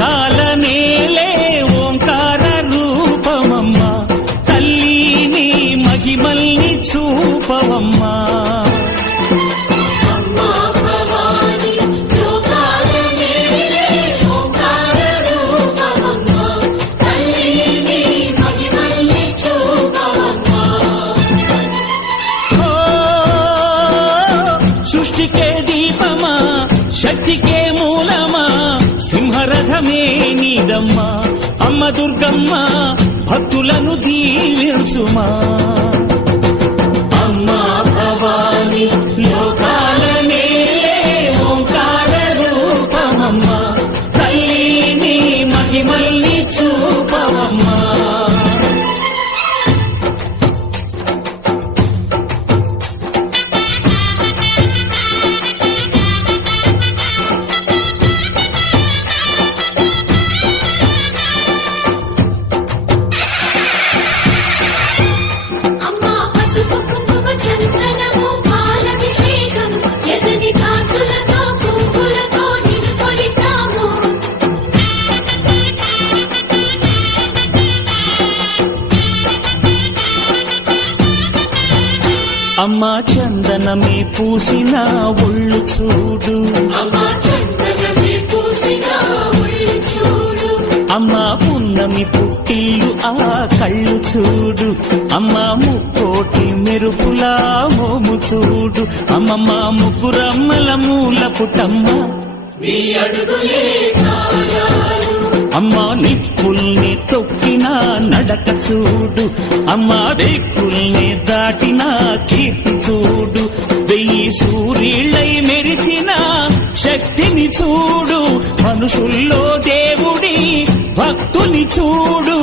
లోకాల నేలే ఓంకార రూపమమ్మా తల్లి నీ మహిమల్ని చూపవమ్మా సృష్టికే దీపమా శక్తికే మూలమా సింహరథమే నీదమ్మా అమ్మ దుర్గమ్మ భక్తులను దీవించుమా అమ్మా భవాని లోకాల నేలే ఓంకార రూపమమ్మా తల్లి నీ మహిమల్ని చూపవమ్మా అమ్మా చందనమే పూసిన ఒళ్ళు చూడు అమ్మా పున్నమి పుట్టిల్లు ఆ కళ్ళు చూడు అమ్మా ముక్కోటి మెరుపులా మోము చూడు అమ్మమ్మ ముగ్గురమ్మల మూల పుటమ్మ అమ్మా నిప్పుల్ని తొక్కిన నడక చూడు అమ్మా దిక్కుల్ని దాటిన కీర్తి చూడు 1000 సూర్యుళ్ళై మెరిసిన శక్తిని చూడు మనుషుల్లో దేవుడి భక్తుని చూడు